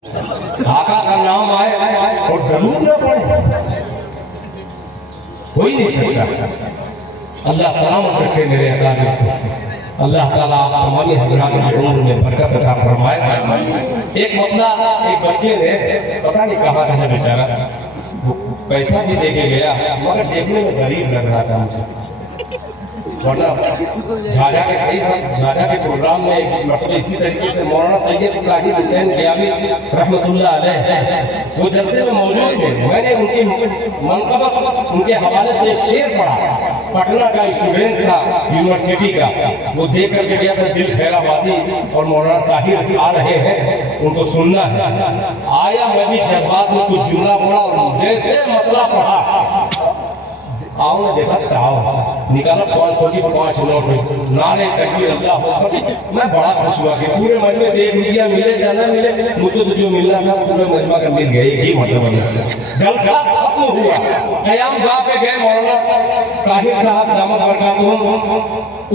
आका का नाम आए और जरूर न पड़े, हो ही नहीं सकता। अल्लाह सलामत रखे मेरे अकाबिर को। अल्लाह ताला आप तमामी हजरात की उम्र में बरकत अता फरमाए। एक मतलब एक बच्चे ने पता नहीं कहाँ रहा बेचारा, पैसा भी दे के गया मगर देखने में गरीब लग रहा था मुझे। वरना झाझा के कई साल झाझा के प्रोग्राम में एक मतलब इसी तरीके से मौलाना सैयद ताहिर हुसैन गियावी रहमतुल्लाह अलैह वो जलसे में मौजूद थे। मैंने उनकी मनक़बत उनके हवाले से एक शेर पढ़ा। पटना का स्टूडेंट था यूनिवर्सिटी का, वो देख करके गया था दिल खैराबादी और मौलाना ताहिर आ रहे हैं, उनको सुनना है। आया, मैं भी जज्बात में कुछ जुमला बोला और जैसे मतलब पढ़ा आओ ने देखा ताओ निकाला 500 की 5 नोट नारे तकबीर अल्लाह अकबर। मैं बड़ा खुश हुआ कि पूरे मजमे से 1 रुपया मिले चाहे मिले, मुझको तो जो मिलना था पूरे मजमा का मिल गया। एक ही मतलब जलसा खत्म हुआ, क़याम गाह पे गए। मौलाना ताहिर साहब दामद बरकातुहुम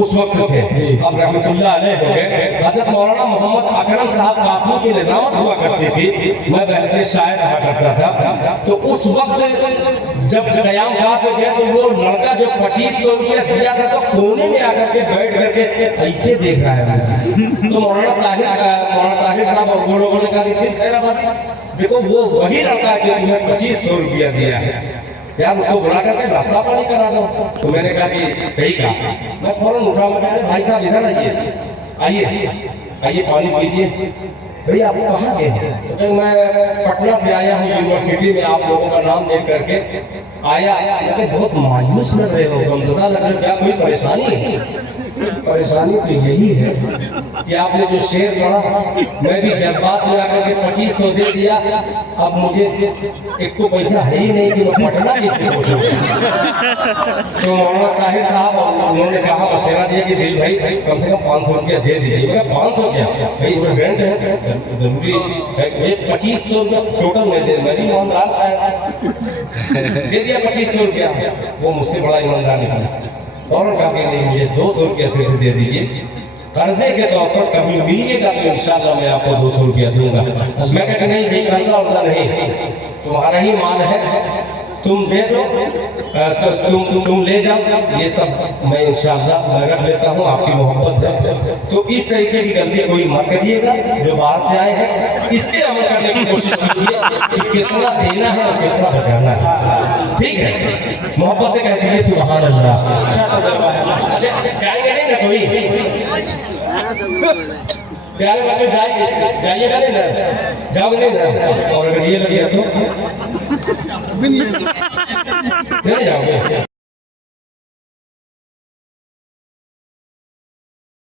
उस वक्त थे, अब रहमतुल्लाह अलैह हो गए। हज़रत मौलाना मोहम्मद अकरम साहब कासिमी की निज़ामत हुआ करती थी, मैं वैसे शायर रहा करता था। तो उस वक्त जब क़याम गाह पे गए तो वो लड़का जो 2500 रुपया दिया था तो कोने में आकर के बैठ करके ऐसे देख रहा है। तो मौलाना ताहिर साहब और वो लोगों ने कहा कि देखो वो वही लड़का है जो तुम्हें 2500 रुपया दिया है, यार उसको बुला करके नाश्ता पानी करा दो। तो मैंने कहा कि सही कहा। मैं फौरन उठा, मैं कहा भाई साहब इधर आइए, आइए आइए पानी पीजिए। भैया आप कहाँ गए हैं? तो मैं पटना से आया हूँ, यूनिवर्सिटी में आप लोगों का नाम देख करके आया। बहुत मायूस लग रहे हो, गमज़दा लग रहे हो, क्या कोई परेशानी है? परेशानी तो यही है कि आपने जो शेर पढ़ा, मैं भी जज्बात में आकर के 2500 दे दिया, अब मुझे एक तो पैसा है ही नहीं कि मैं पटना किसको पहुंचूं। तो मौलाना ताहिर साहब उन्होंने कहा, मशवरा दिया कि दिल भाई कम से कम 500 रुपया दे दीजिए। मैं 500 क्या भाई, स्टूडेंट है जरूरी है, 2500 टोटल में दे, मैं भी ईमानदार शायद दे दिया 2500 रुपया। वो मुझसे बड़ा ईमानदार निकला, फौरन कहा कि नहीं मुझे 200 रुपया सिर्फ दे दीजिए, कर्जे के तौर पर कभी मिलिएगा तो इंशाअल्लाह मैं आपको 200 रुपया दूंगा। मैं कहता नहीं भाई कर्जा वर्जा नहीं, तुम्हारा ही माल है, तुम दे दो तो तुम ले जाओ, ये सब मैं इंशाअल्लाह मैं रख लेता हूँ, आपकी मोहब्बत है। तो इस तरीके की गलती कोई मत करिएगा जो बाहर से आए हैं, इस पे अमल करने की कोशिश कीजिए कि कितना देना है और कितना बचाना है। ठीक है, मोहब्बत से कह दीजिए सुभान अल्लाह। अच्छा जाएंगे नहीं ना कोई? प्यारे बच्चे जाइएगा नहीं ना, जाओगे नहीं ना? और अगर ये लगे तो नहीं जाओगे?